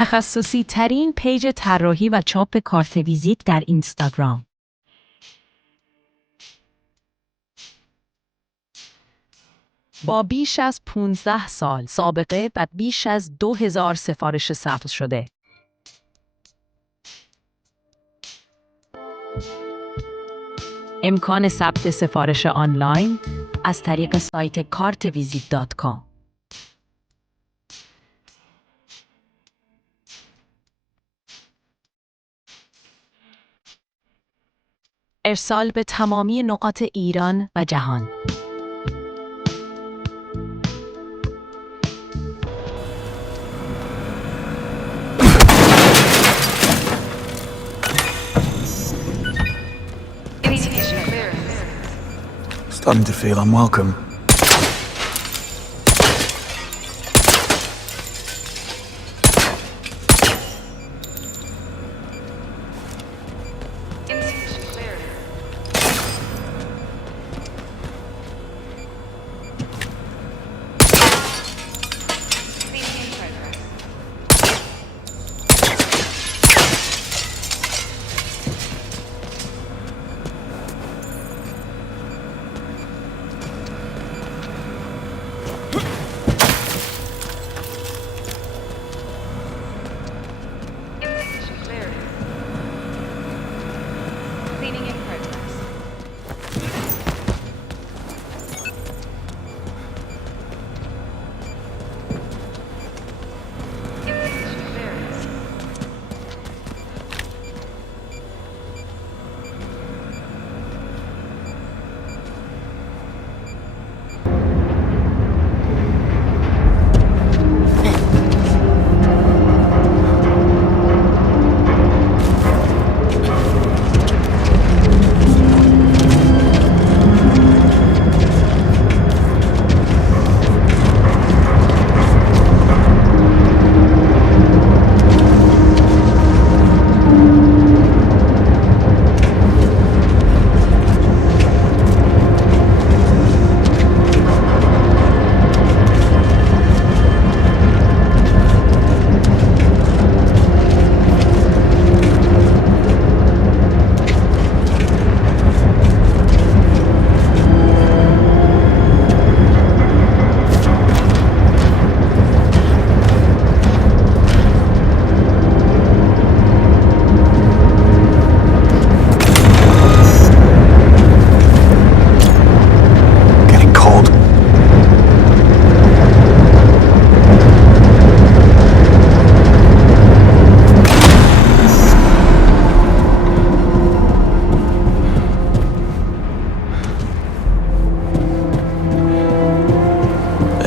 تخصصی ترین پیج طراحی و چاپ کارت ویزیت در اینستاگرام. با بیش از 15 سال سابقه و بیش از 2000 سفارش ثبت شده. امکان ثبت سفارش آنلاین از طریق سایت kartvisit.com. ارسال به تمامی نقاط ایران و جهان. Starting to feel unwelcome.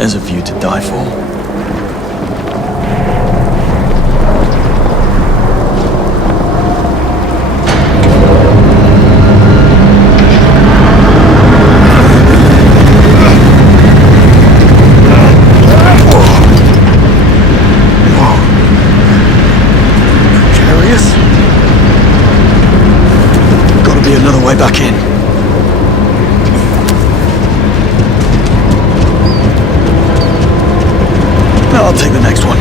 There's a view to die for. Precarious? Gotta be another way back in. I'll take the next one.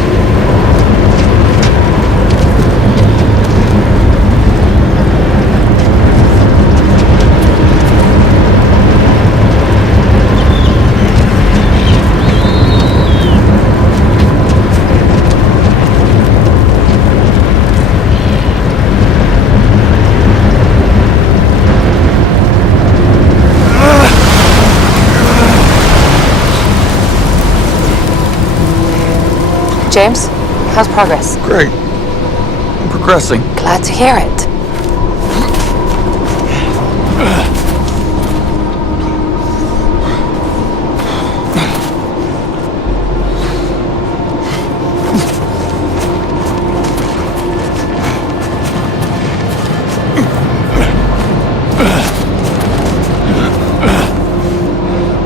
James, how's progress? Great. I'm progressing. Glad to hear it.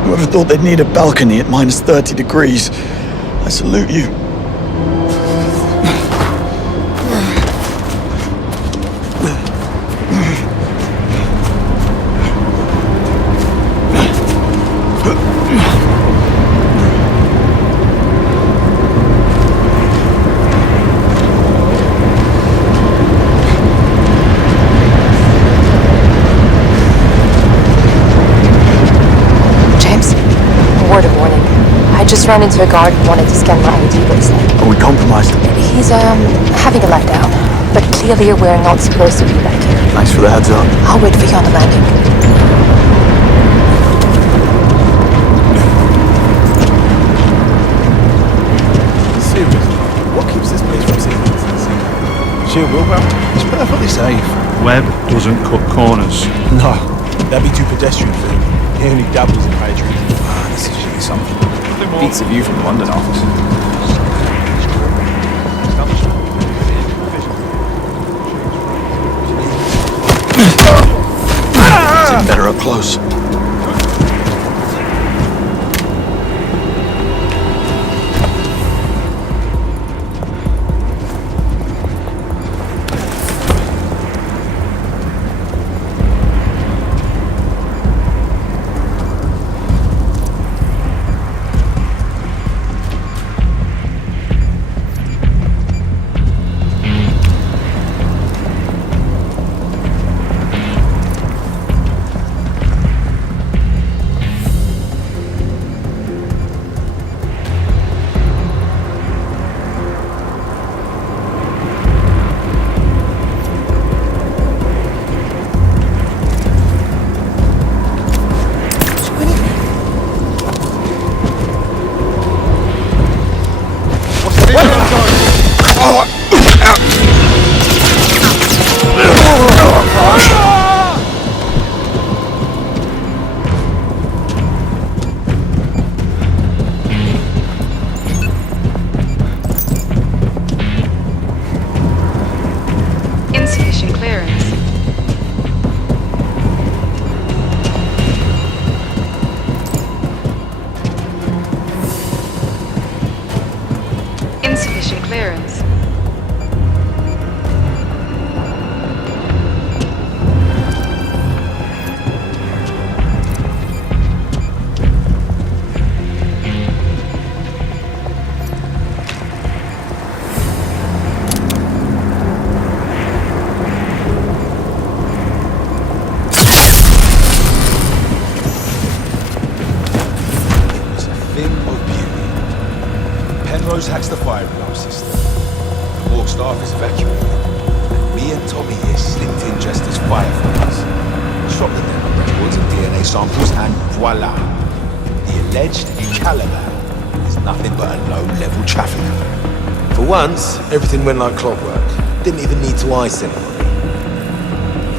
Whoever thought they'd need a balcony at minus 30 degrees. I salute you. just ran into a guard and wanted to scan my ID bracelet. Are we compromised? He's, having a letdown, but clearly we're not supposed to be back here. Thanks for the heads up. I'll wait for you on the landing. Seriously, what keeps this place from seeing this? Sheer willpower? It's perfectly safe. Webb doesn't cut corners. No, that'd be too pedestrian for him. He only dabbles in high trees. This is really something. Beats the view from the London office. It's even better up close. Insufficient clearance. Insufficient clearance. Penrose hacks the fire alarm system. The morgue staff is evacuated. And me and Tommy here slipped in just as firefighters. Shot the dental records and DNA samples, and voila! The alleged Caliban is nothing but a low-level trafficker. For once, everything went like clockwork. Didn't even need to ice anybody.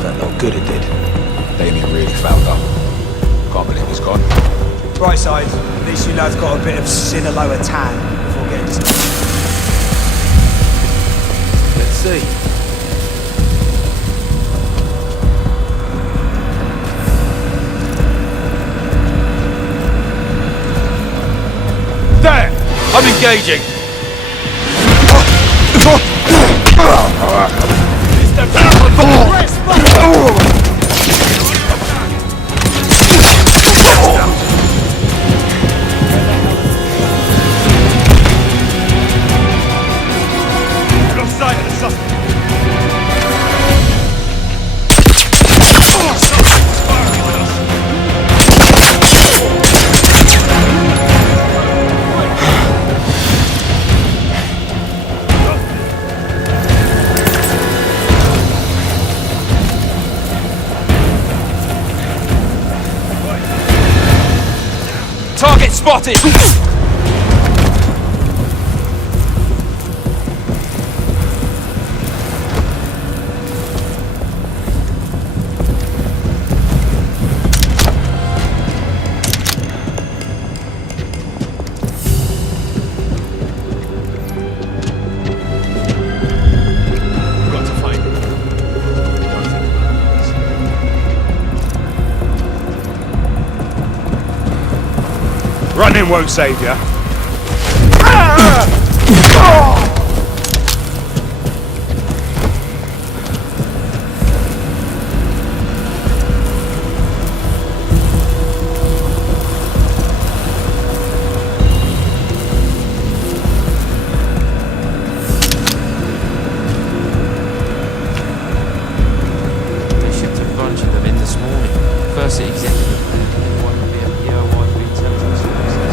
Felt no good it did. Damien really fouled up. Can't believe he's gone. Right side, at least you lads got a bit of Sinaloa tan before getting to... Let's see. There! I'm engaging! Target spotted! Running won't save you. They shipped a bunch of them in this morning. First it executive, then one via PO1 intelligence services.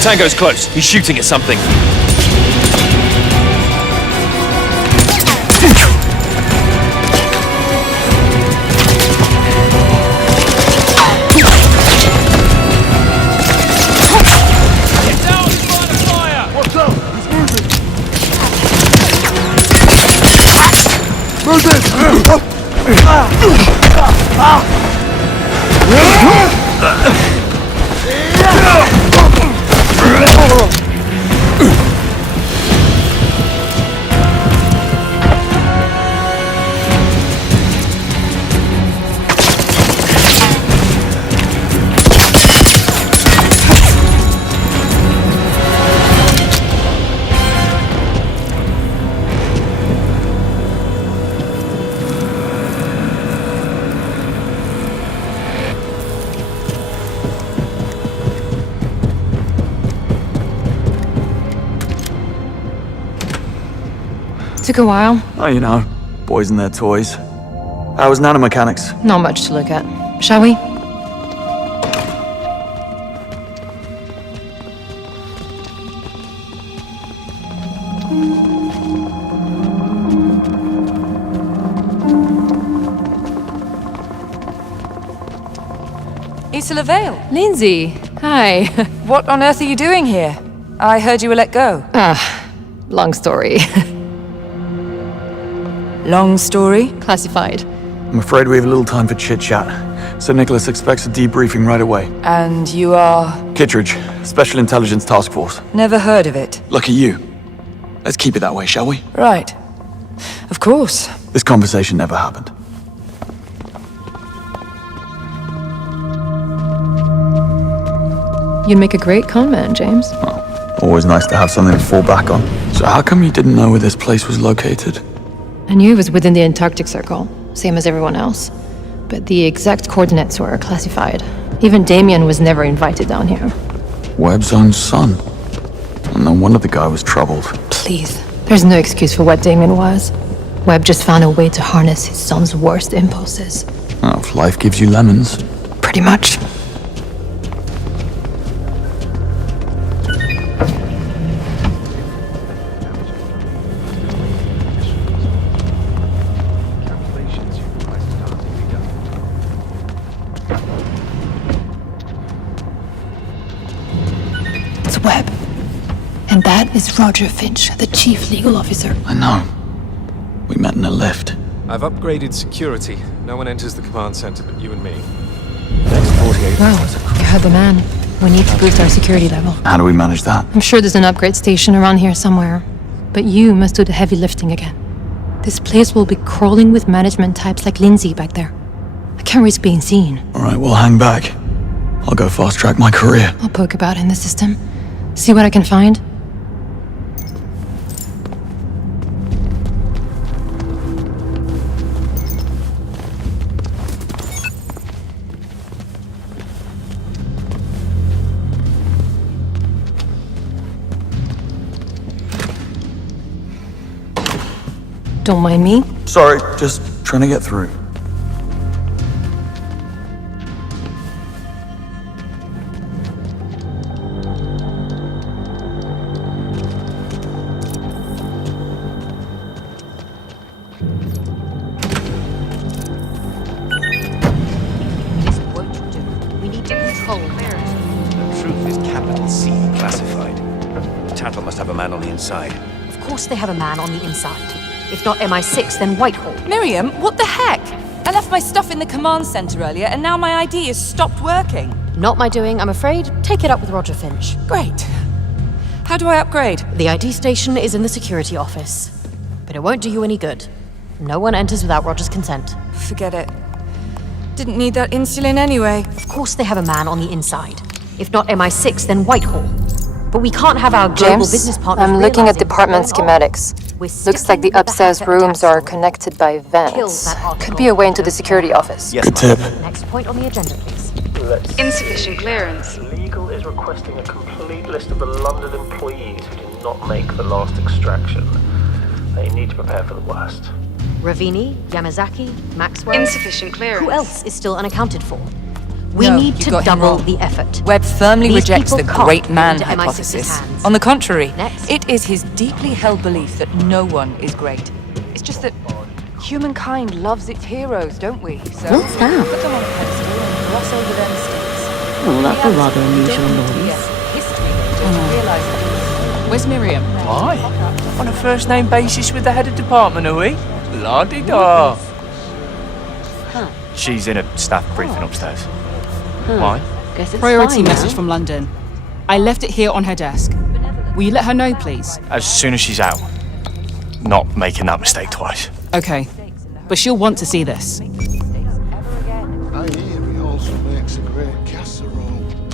Tango's close. He's shooting at something. Took a while. Oh, you know, boys and their toys. How was nanomechanics? Not much to look at. Shall we? Issa Vale. Lindsay, hi. What on earth are you doing here? I heard you were let go. Long story. Long story? Classified. I'm afraid we have a little time for chit-chat. So Nicholas expects a debriefing right away. And you are? Kittredge, Special Intelligence Task Force. Never heard of it. Lucky you. Let's keep it that way, shall we? Right. Of course. This conversation never happened. You'd make a great con man, James. Always nice to have something to fall back on. So how come you didn't know where this place was located? I knew it was within the Antarctic Circle, same as everyone else. But the exact coordinates were classified. Even Damien was never invited down here. Webb's own son. No wonder the guy was troubled. Please. There's no excuse for what Damien was. Webb just found a way to harness his son's worst impulses. Oh, if life gives you lemons. Pretty much. It's Webb. And that is Roger Finch, the chief legal officer. I know. We met in a lift. I've upgraded security. No one enters the command center but you and me. Well, you heard the man. We need to boost our security level. How do we manage that? I'm sure there's an upgrade station around here somewhere. But you must do the heavy lifting again. This place will be crawling with management types like Lindsay back there. I can't risk being seen. Alright, we'll hang back. I'll go fast-track my career. I'll poke about in the system. See what I can find. Don't mind me. Sorry, just trying to get through. This won't do. We need to control clearance. The truth is capital C classified. The Tattle must have a man on the inside. Of course they have a man on the inside. If not MI6, then Whitehall. Miriam, what the heck? I left my stuff in the command center earlier and now my ID has stopped working. Not my doing, I'm afraid. Take it up with Roger Finch. Great. How do I upgrade? The ID station is in the security office. But it won't do you any good. No one enters without Roger's consent. Forget it. Didn't need that insulin anyway. Of course they have a man on the inside. If not MI6, then Whitehall. But we can't have our global James, business partners I'm looking at realizing department what's going on. schematics. We're Looks like the sticking with upstairs Halifax rooms are story. connected by Kill vents. that article. Could be a way into the security office. Yes, Good tip. Next point on the agenda, please. Insufficient clearance. Legal is requesting a complete list of the London employees who did not make the last extraction. They need to prepare for the worst. Ravini, Yamazaki, Maxwell. Insufficient clearance. Who else is still unaccounted for? We No, need you to got him double wrong. the effort. Webb firmly These rejects the people can't great fall man into MI6's hypothesis. hands. On the contrary, Next. it is his deeply held belief that no one is great. It's just that humankind loves its heroes, don't we? So What's that? put them on a pedestal and gloss over their mistakes. Oh, that's a rather You unusual don't need to be noise. a history major to realise that. Where's Miriam? Why? On a first-name basis with the head of department, are we? La-di-da. She's in a staff briefing upstairs. Why? Guess it's Priority fine message now. from London. I left it here on her desk. Will you let her know, please? As soon as she's out. Not making that mistake twice. Okay. But she'll want to see this. I hear he also makes a great casserole.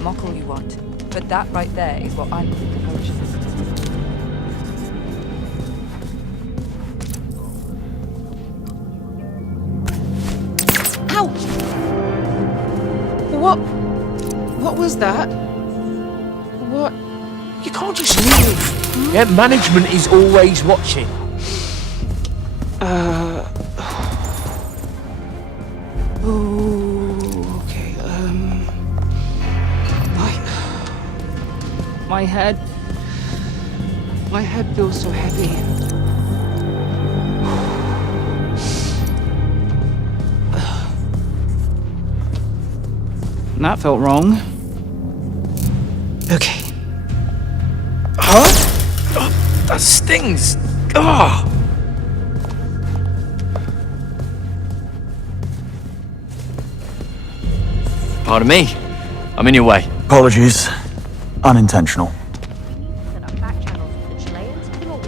Mock all you want, but that right there is what I call devotion. Ow! What was that? What? You can't just leave. Yeah, management is always watching. Oh, okay, My head feels so heavy. That felt wrong. Okay. Huh? Oh, that stings. Oh. Pardon me. I'm in your way. Apologies. Unintentional.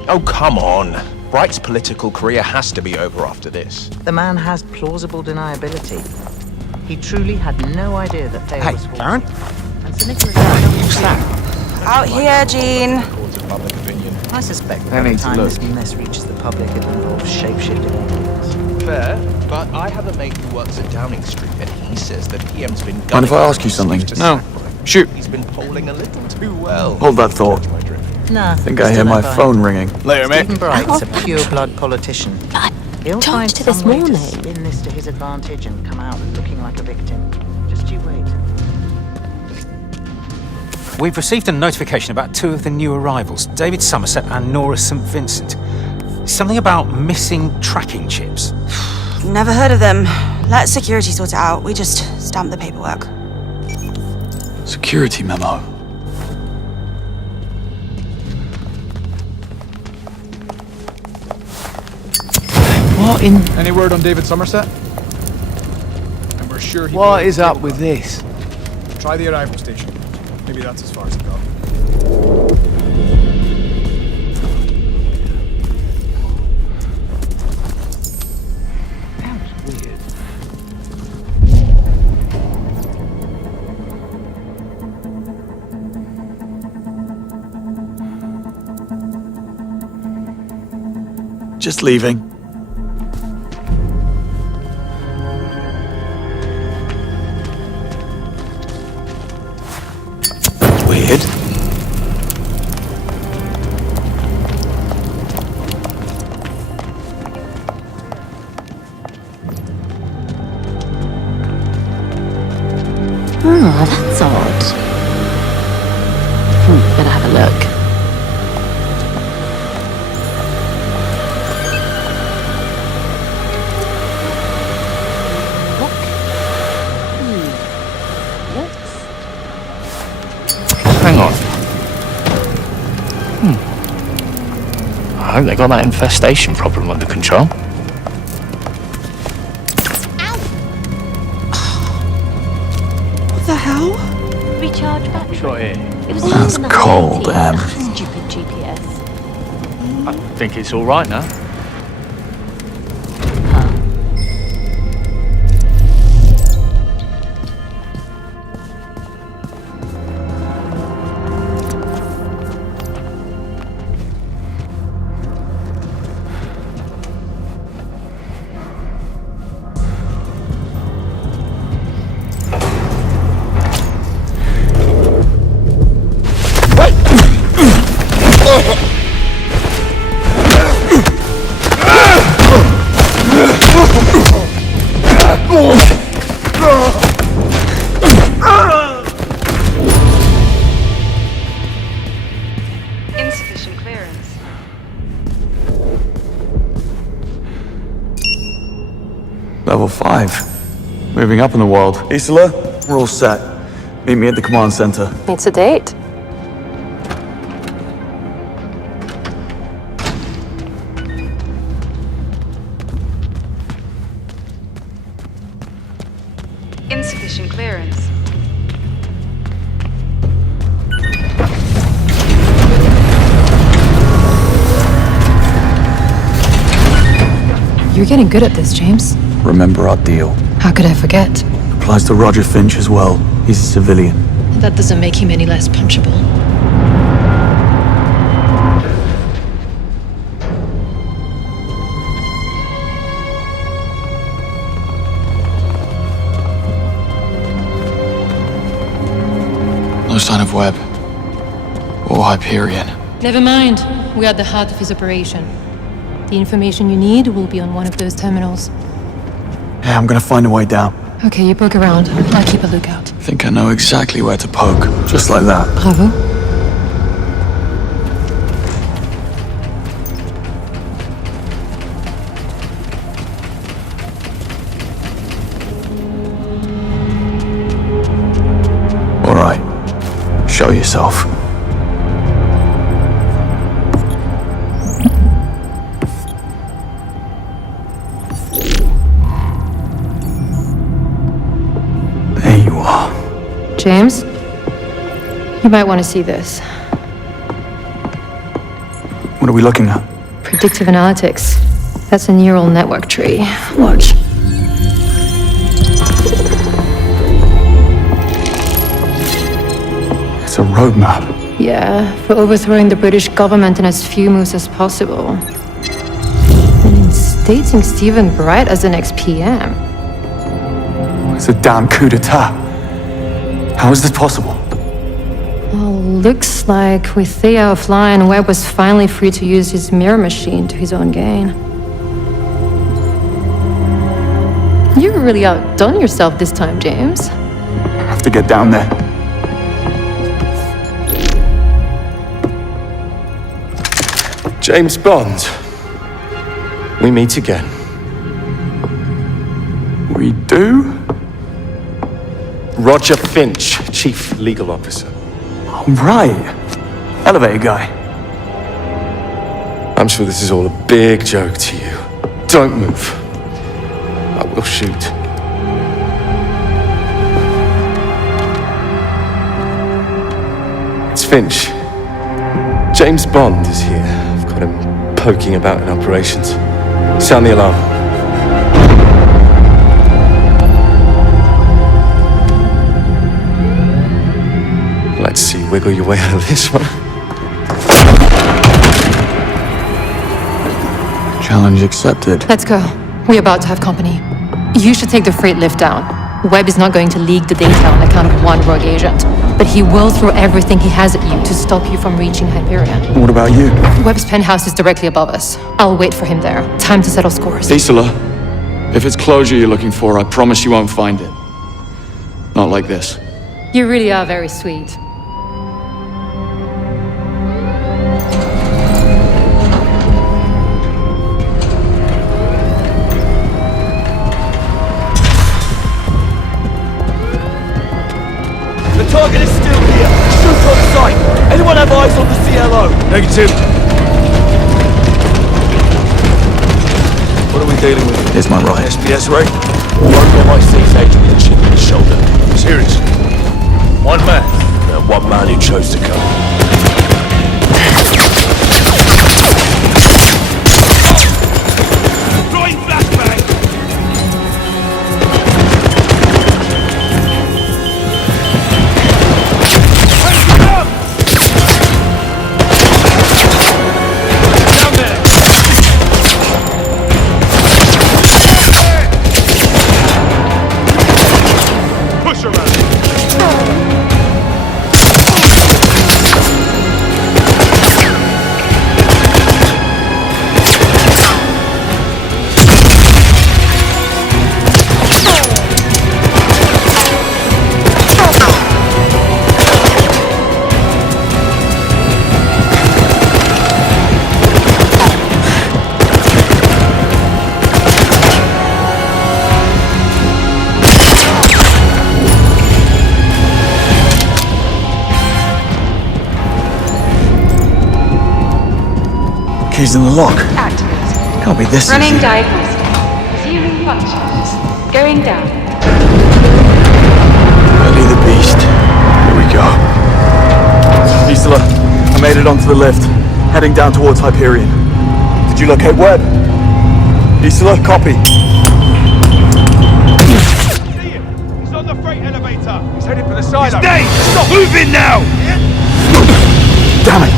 Oh, come on. Bright's political career has to be over after this. The man has plausible deniability. He truly had no idea that Thea was false. Baron? And Sir Nicholas Who's that? Out here, Jean. I suspect I by the need to time look. this mess reaches the public, it'll involve shape-shifting aliens. Fair, but I have a mate who works at Downing Street, and he says that PM's been Mind if I ask you something? No. Shoot. He's been polling a little too well. Hold that thought. Nah, I think I hear my phone ringing. Later, mate. Stephen Bright's a pure-blood politician. He'll find talked to this some way to morning. spin this to his advantage and come out looking like a victim. Just you wait. We've received a notification about two of the new arrivals, David Somerset and Nora St. Vincent. Something about missing tracking chips. Never heard of them. Let security sort it out. We just stamp the paperwork. Security memo. What in... Any word on David Somerset? And we're sure he... What is up with this? Try the arrival station. Maybe that's as far as it got. Just leaving. Weird. Oh, that's odd. Better have a look. Hang on. I hope they got that infestation problem under control. What the hell? Recharge battery. Got it. It was That's using cold, Em. Stupid GPS. I think it's all right now. moving up in the world. Isola, we're all set. Meet me at the command center. It's a date. Insufficient clearance. You're getting good at this, James. Remember our deal. How could I forget? Applies to Roger Finch as well. He's a civilian. That doesn't make him any less punchable. No sign of Webb. Or Hyperion. Never mind. We are at the heart of his operation. The information you need will be on one of those terminals. Yeah, I'm gonna find a way down. Okay, you poke around. I'll keep a lookout. Think I know exactly where to poke. Just like that. Bravo. All right. Show yourself. There you are. James? You might want to see this. What are we looking at? Predictive analytics. That's a neural network tree. Watch. It's a roadmap. Yeah, for overthrowing the British government in as few moves as possible. And instating Stephen Bright as the next PM. It's a damn coup d'etat. How is this possible? Well, looks like with Thea offline, Webb was finally free to use his mirror machine to his own gain. You really outdone yourself this time, James. I have to get down there. James Bond. We meet again. We do? Roger Finch, Chief Legal Officer. Oh, right. Elevator guy. I'm sure this is all a big joke to you. Don't move. I will shoot. It's Finch. James Bond is here. I've got him poking about in operations. Sound the alarm. Let's see, wiggle your way out of this one. Challenge accepted. Let's go. We're about to have company. You should take the freight lift down. Webb is not going to leak the data on account of one rogue agent, but he will throw everything he has at you to stop you from reaching Hyperion. What about you? Webb's penthouse is directly above us. I'll wait for him there. Time to settle scores. Isola, if it's closure you're looking for, I promise you won't find it. Not like this. You really are very sweet. The target is still here. Shoot on sight. Anyone have eyes on the CLO? Negative. What are we dealing with? Here's my right. SPS rate? One MI6 agent with a chip in his shoulder. Serious. One man. And one man who chose to come. Throwing flashbang. Key's in the lock. Activate. Can't be this Running easy. diagnostic. Resuming functions. Going down. Belly the beast. Here we go. Isola, I made it onto the lift. Heading down towards Hyperion. Did you locate Webb? Isola, copy. See him! He's on the freight elevator! He's heading for the side. Stay! Stop moving now! Damn it!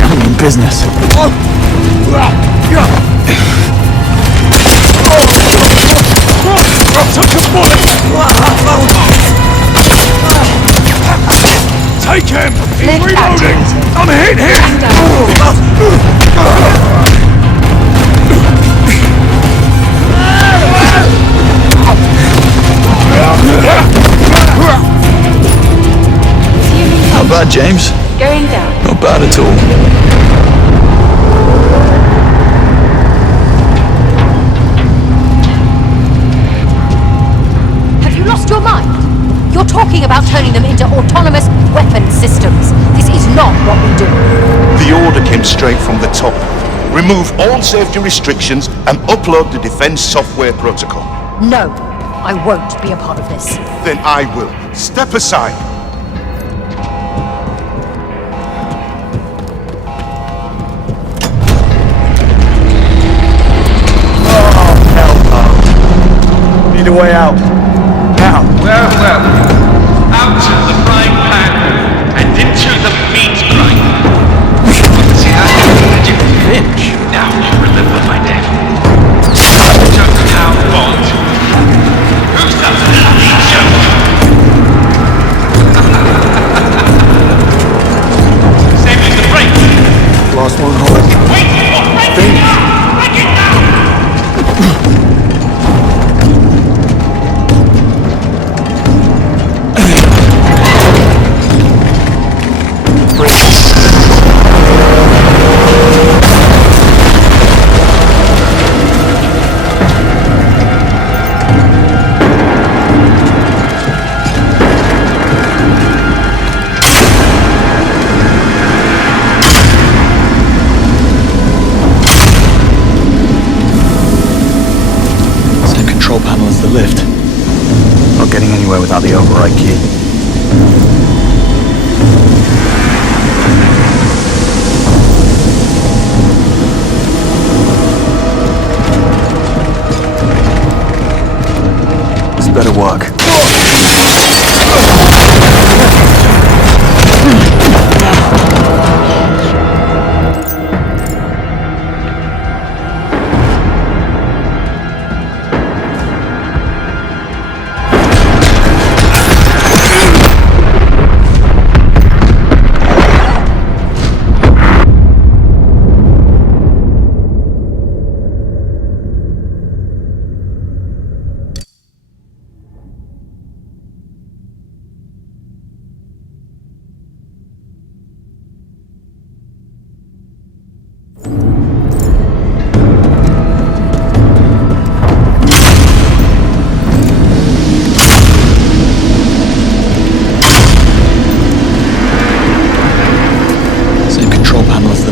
I'm in business. Took a bullet! Take him! He's reloading! I'm hit him! Not bad, James. Going down. Not bad at all. Have you lost your mind? You're talking about turning them into autonomous weapon systems. This is not what we do. The order came straight from the top. Remove all safety restrictions and upload the defense software protocol. No, I won't be a part of this. Then I will. Step aside. Need a way out. Now. Well, well. Out of the frying pan and into the meat grinder. See how you magic Finch. Now you remember my name. Town Bond. Who's the bloody joke? Saving the break. Last one home. Wait, what? Break it down! Break it down! Control panel is the lift. Not getting anywhere without the override key. This better work.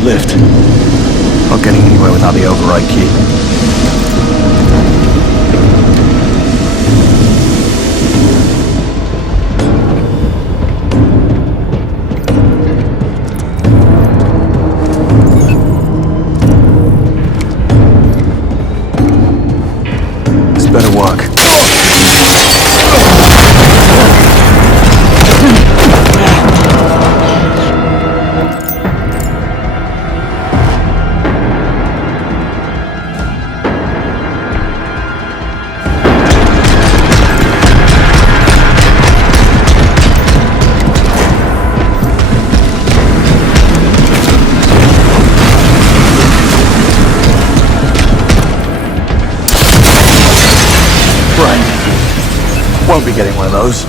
Lift. Not getting anywhere without the override key. This better work. Won't be getting one of those.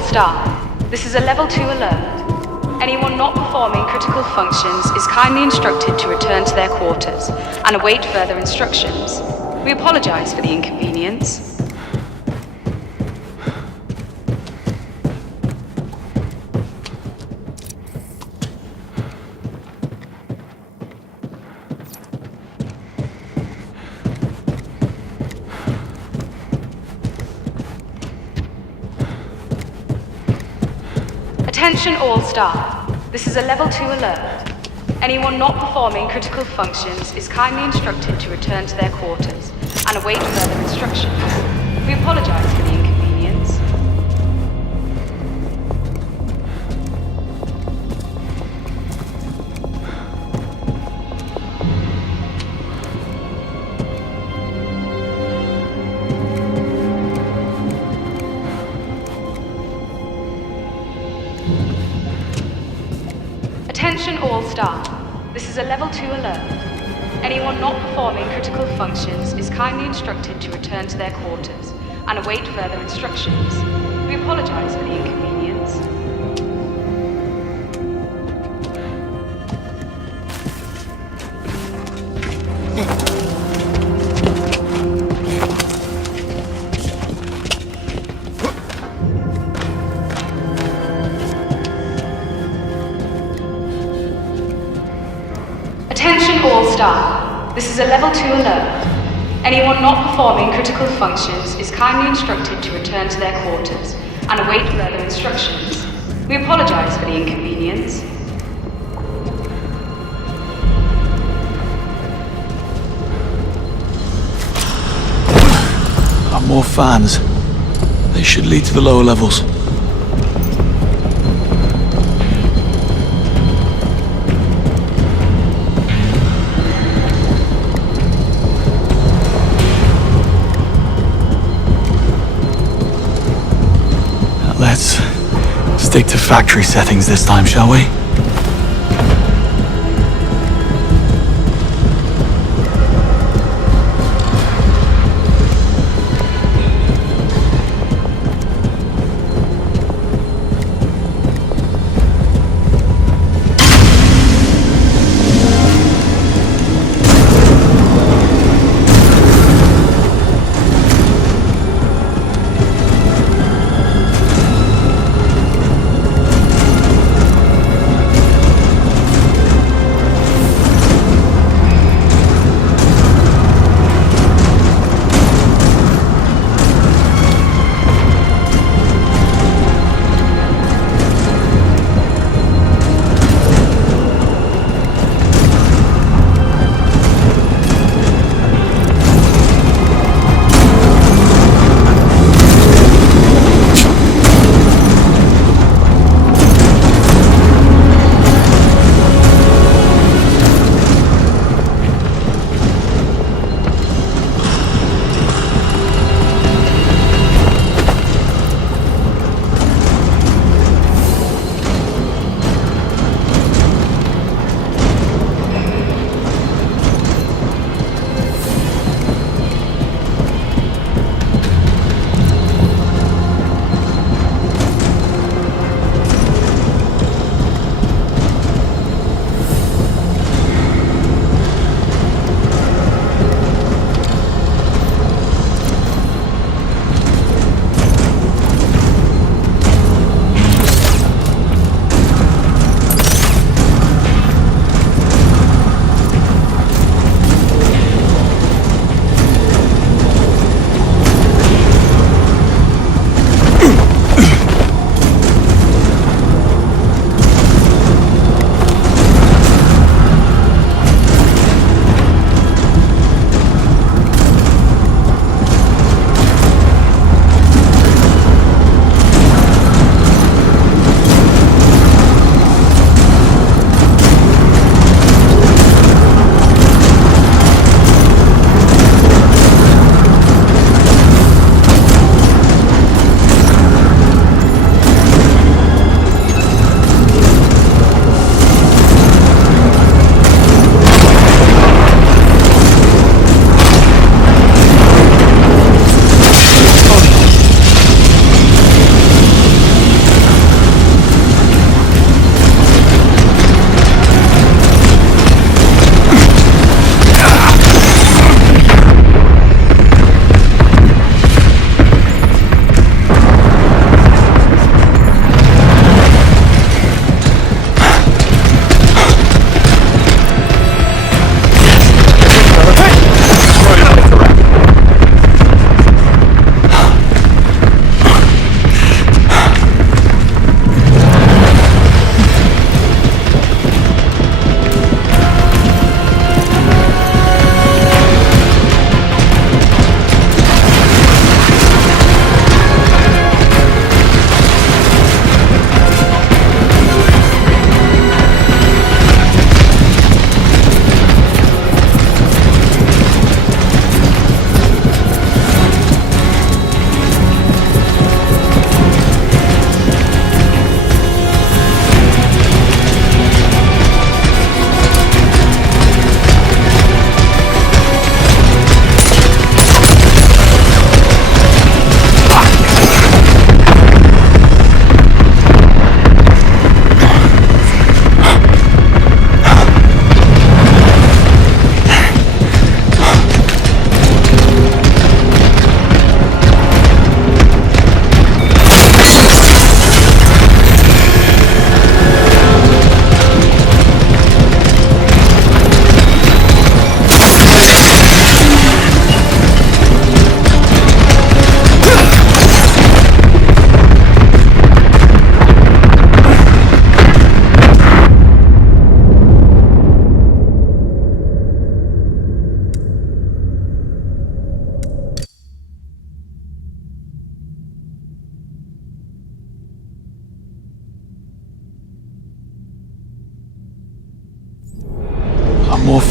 all staff. This is a level 2 alert. Anyone not performing critical functions is kindly instructed to return to their quarters and await further instructions. We apologize for the inconvenience. Attention all staff. This is a level 2 alert. Anyone not performing critical functions is kindly instructed to return to their quarters and await further instructions. We apologize for the inconvenience. Attention all staff. This is a level 2 alert. Anyone not performing critical functions is kindly instructed to return to their quarters and await further instructions. We apologize for the inconvenience. Attention all staff. This is a level 2 alert. Anyone not performing critical functions is kindly instructed to return to their quarters and await further instructions. We apologize for the inconvenience. More fans. They should lead to the lower levels. Let's stick to factory settings this time, shall we?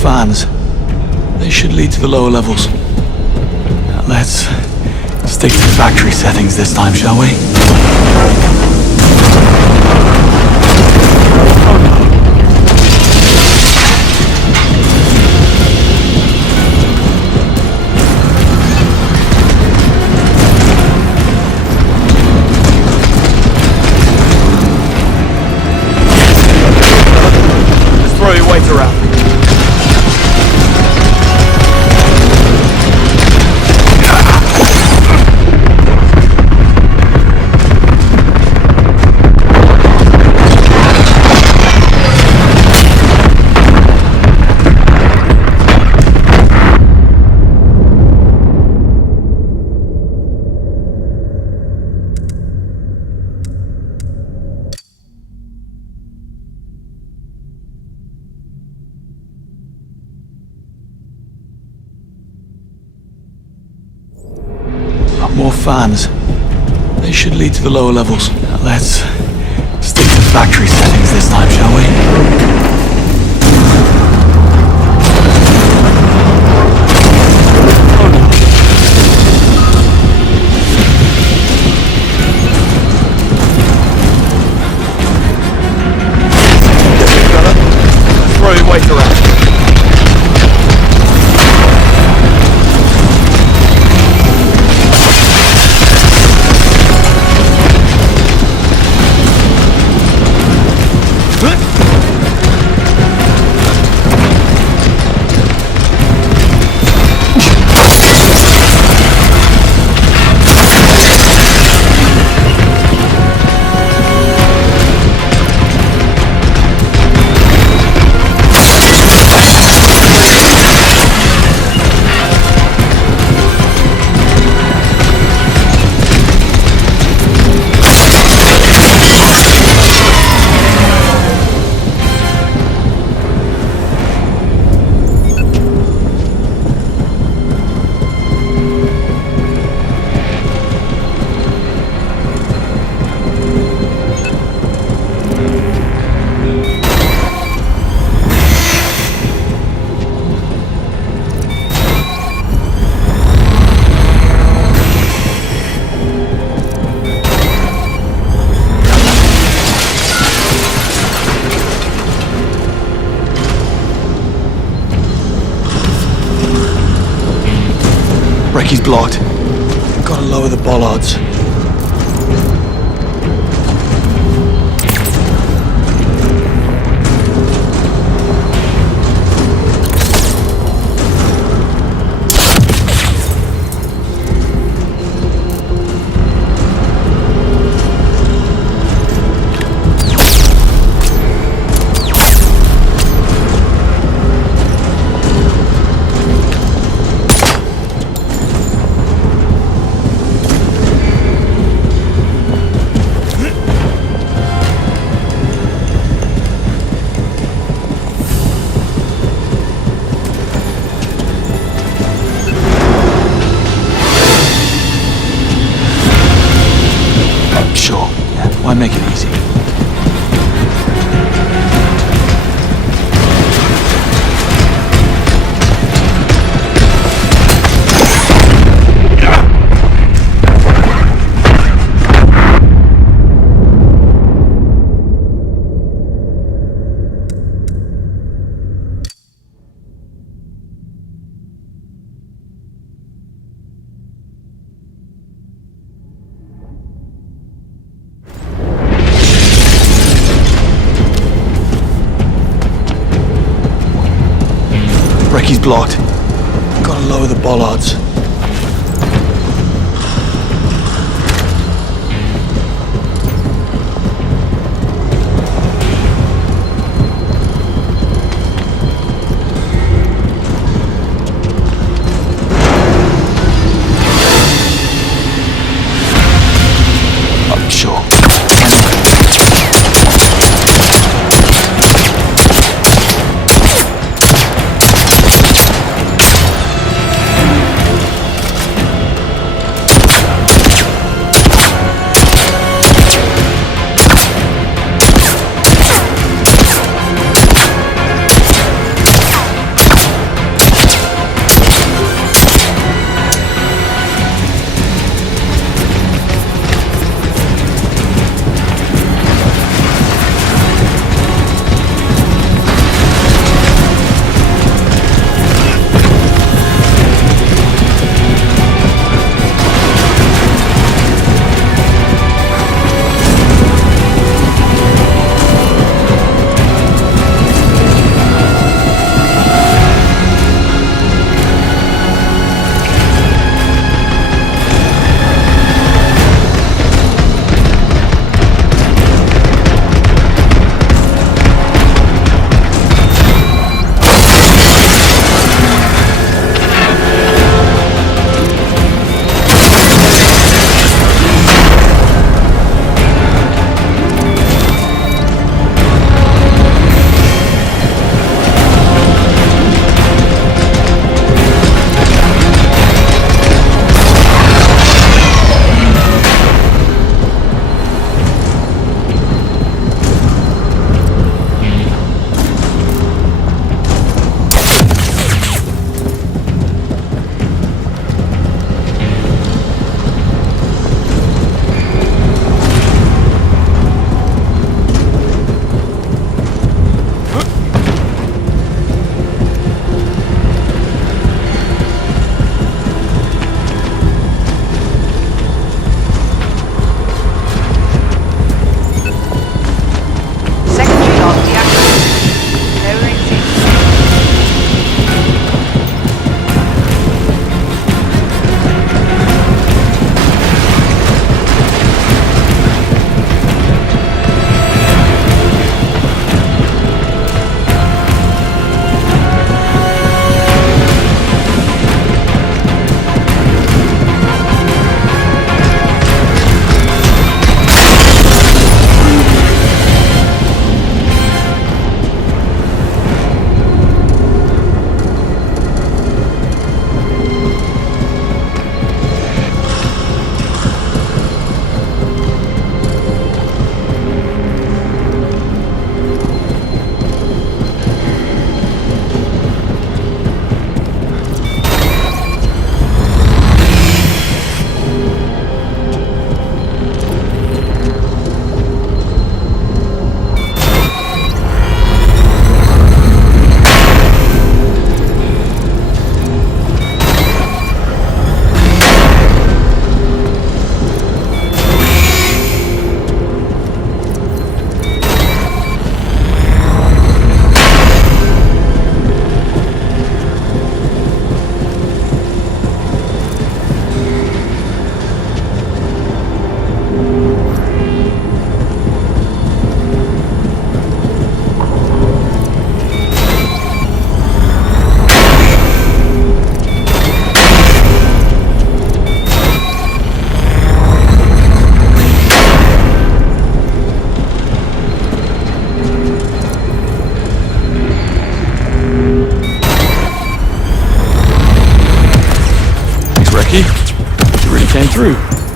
fans. They should lead to the lower levels. Now let's stick to factory settings this time, shall we? Throw your weight around. More fans. They should lead to the lower levels. Now let's stick to factory settings this time, shall we? Throw your weight around. Brackey's blocked. Gotta lower the bollards. Why make it easy? Brackey's blocked. Gotta lower the bollards. Sure. You really came through.